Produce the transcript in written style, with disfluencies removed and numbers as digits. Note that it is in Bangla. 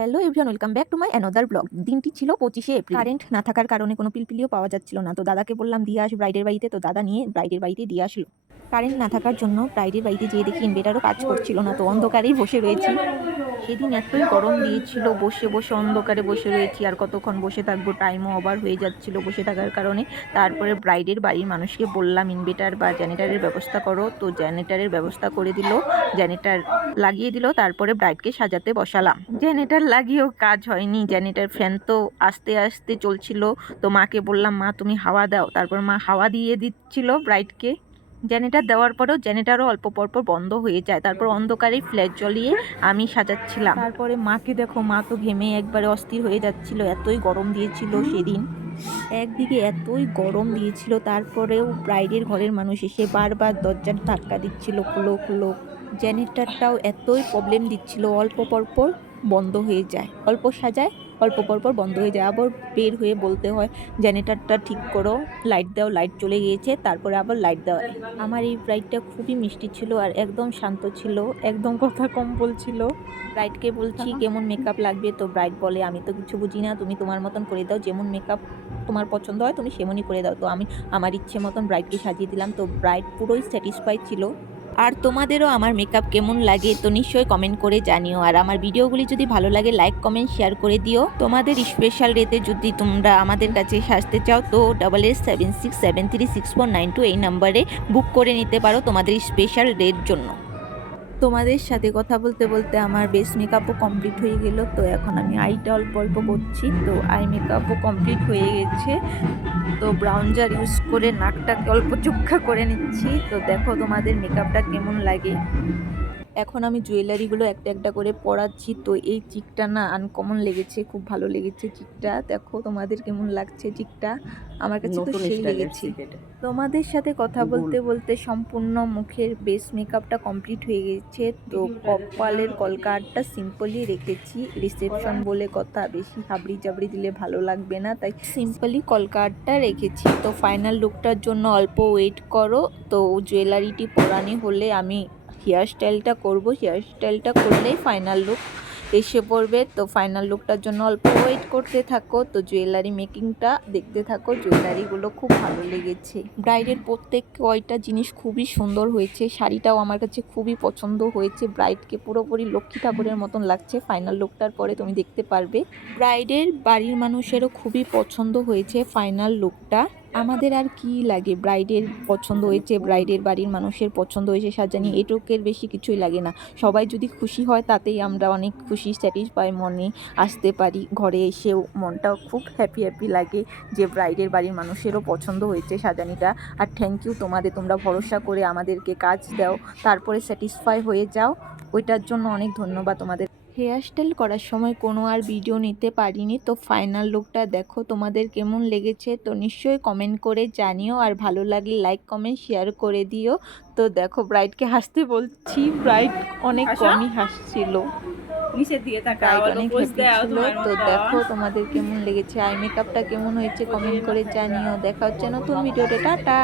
Hello everyone, welcome back to my another blog. দিনটি ছিল 25শে এপ্রিল। কারেন্ট না থাকার কারণে কোনো পিলপিলিও পাওয়া যাচ্ছিল না, তো দাদাকে বললাম দিয়ে আস ব্রাইডের বাড়িতে, তো দাদা নিয়ে ব্রাইডের বাড়িতে দিয়ে আসলো। কারেন্ট না থাকার জন্য ব্রাইডের বাড়িতে যেয়ে দেখি ইনভার্টারও কাজ করছিল না, তো অন্ধকারেই বসে রয়েছি। সেদিন এতই গরম দিয়েছিল, বসে বসে অন্ধকারে বসে রয়েছি, আর কতক্ষণ বসে থাকবো, টাইমও ওভার হয়ে যাচ্ছিল বসে থাকার কারণে। তারপরে ব্রাইডের বাড়ির মানুষকে বললাম ইনভার্টার বা জেনারেটরের ব্যবস্থা করো, তো জেনারেটরের ব্যবস্থা করে দিল, জেনারেটর লাগিয়ে দিল। তারপরে ব্রাইডকে সাজাতে বসালাম। জেনারেটর লাগিয়েও কাজ হয়নি, জেনারেটর ফ্যান তো আস্তে আস্তে চলছিল, তো মাকে বললাম মা তুমি হাওয়া দাও, তারপর মা হাওয়া দিয়ে দিচ্ছিল ব্রাইডকে। জেনারেটর দেওয়ার পরেও জেনারেটরও অল্প পরপর বন্ধ হয়ে যায়, তারপর অন্ধকারে ফ্ল্যাশ জ্বলিয়ে আমি সাজাচ্ছিলাম। তারপরে মাকে দেখো, মা তো ঘেমে একবারে অস্থির হয়ে যাচ্ছিল, এতই গরম দিয়েছিল সেদিন। একদিকে এতই গরম দিয়েছিল, তারপরেও ব্রাইডের ঘরের মানুষ এসে বারবার দরজার ধাক্কা দিচ্ছিল, খুলো খুলো। জেনারেটরটাও এতই প্রবলেম দিচ্ছিল, অল্প পরপর বন্ধ হয়ে যায়, অল্প সাজায় অল্প পরপর বন্ধ হয়ে যায়, আবার বের হয়ে বলতে হয় জেনারেটরটা ঠিক করো, লাইট দাও, লাইট চলে গিয়েছে, তারপরে আবার লাইট দেওয়া। আমার এই ব্রাইডটা খুবই মিষ্টি ছিল আর একদম শান্ত ছিল, একদম কথা কম বলছিল। ব্রাইডকে বলছি কেমন মেকআপ লাগবে, তো ব্রাইড বলে আমি তো কিছু বুঝি না, তুমি তোমার মতন করে দাও, যেমন মেকআপ তোমার পছন্দ হয় তুমি সেমনই করে দাও। তো আমি আমার ইচ্ছে মতন ব্রাইডকে সাজিয়ে দিলাম, তো ব্রাইড পুরোই স্যাটিসফাই ছিল। আর তোমাদেরও আমার মেকআপ কেমন লাগে তো নিশ্চয়ই কমেন্ট করে জানিও, আর আমার ভিডিওগুলি যদি ভালো লাগে লাইক কমেন্ট শেয়ার করে দিও। তোমাদের স্পেশাল ডেতে যদি তোমরা আমাদের কাছে সাজতে চাও তো 8876736492 এই নাম্বারে বুক করে নিতে পারো তোমাদের স্পেশাল ডের জন্য। তোমাদের সাথে কথা বলতে বলতে আমার বেস মেকআপও কমপ্লিট হয়ে গেল, তো এখন আমি আইটা অল্প অল্প করছি, তো আই মেকআপও কমপ্লিট হয়ে গেছে। তো ব্রাউনজার ইউজ করে নাকটাকে অল্প চোখা করে নিচ্ছি, তো দেখো তোমাদের মেকআপটা কেমন লাগে। এখন আমি জুয়েলারিগুলো একটা একটা করে পরাচ্ছি, তো এই চিকটা না আনকমন লেগেছে, খুব ভালো লেগেছে চিকটা। দেখো তোমাদের কেমন লাগছে চিকটা, আমার কাছে তো সেই লেগেছে। তোমাদের সাথে কথা বলতে বলতে সম্পূর্ণ মুখের বেস মেকআপটা কমপ্লিট হয়ে গেছে, তো কপালের কলকাটটা সিম্পলি রেখেছি, রিসেপশন বলে কথা, বেশি হাবড়ি চাবড়ি দিলে ভালো লাগবে না, তাই সিম্পলি কলকাটটা রেখেছি। তো ফাইনাল লুকটার জন্য অল্প ওয়েট করো, তো জুয়েলারিটি পরানি হলে আমি হেয়ার স্টাইলটা করবো, হেয়ার স্টাইলটা করলেই ফাইনাল লুক এসে পড়বে। তো ফাইনাল লুকটার জন্য অল্প ওয়েট করতে থাকো, তো জুয়েলারি মেকিংটা দেখতে থাকো। জুয়েলারিগুলো খুব ভালো লেগেছে, ব্রাইডের প্রত্যেক কয়টা জিনিস খুবই সুন্দর হয়েছে, শাড়িটাও আমার কাছে খুবই পছন্দ হয়েছে, ব্রাইডকে পুরোপুরি লক্ষ্মী ঠাকুরের মতন লাগছে। ফাইনাল লুকটার পরে তুমি দেখতে পারবে, ব্রাইডের বাড়ির মানুষেরও খুবই পছন্দ হয়েছে ফাইনাল লুকটা। আমাদের আর কি লাগে, ব্রাইডের পছন্দ হয়েছে, ব্রাইডের বাড়ির মানুষের পছন্দ হয়েছে সাজানি, এটুকের বেশি কিছুই লাগে না। সবাই যদি খুশি হয় তাতেই আমরা অনেক খুশি, স্যাটিসফাই মনে আসতে পারি, ঘরে এসেও মনটাও খুব হ্যাপি হ্যাপি লাগে যে ব্রাইডের বাড়ির মানুষেরও পছন্দ হয়েছে সাজানিটা। আর থ্যাংক ইউ তোমাদের, তোমরা ভরসা করে আমাদেরকে কাজ দাও, তারপরে স্যাটিসফাই হয়ে যাও, ওইটার জন্য অনেক ধন্যবাদ তোমাদের। হেয়ার স্টাইল করার সময় কোনো আর ভিডিও নিতে পারিনি, তো ফাইনাল লুকটা দেখো তোমাদের কেমন লেগেছে, তো নিশ্চয়ই কমেন্ট করে জানিও, আর ভালো লাগলে লাইক কমেন্ট শেয়ার করে দিও। তো দেখো ব্রাইডকে হাসতে বলছি, ব্রাইড অনেক কমই হাসছিল, ব্রাইড অনেক হ্যাপি ছিল। তো দেখো তোমাদের কেমন লেগেছে, আই মেকআপটা কেমন হয়েছে কমেন্ট করে জানিও। দেখা হচ্ছে নতুন ভিডিওতে, টাটা।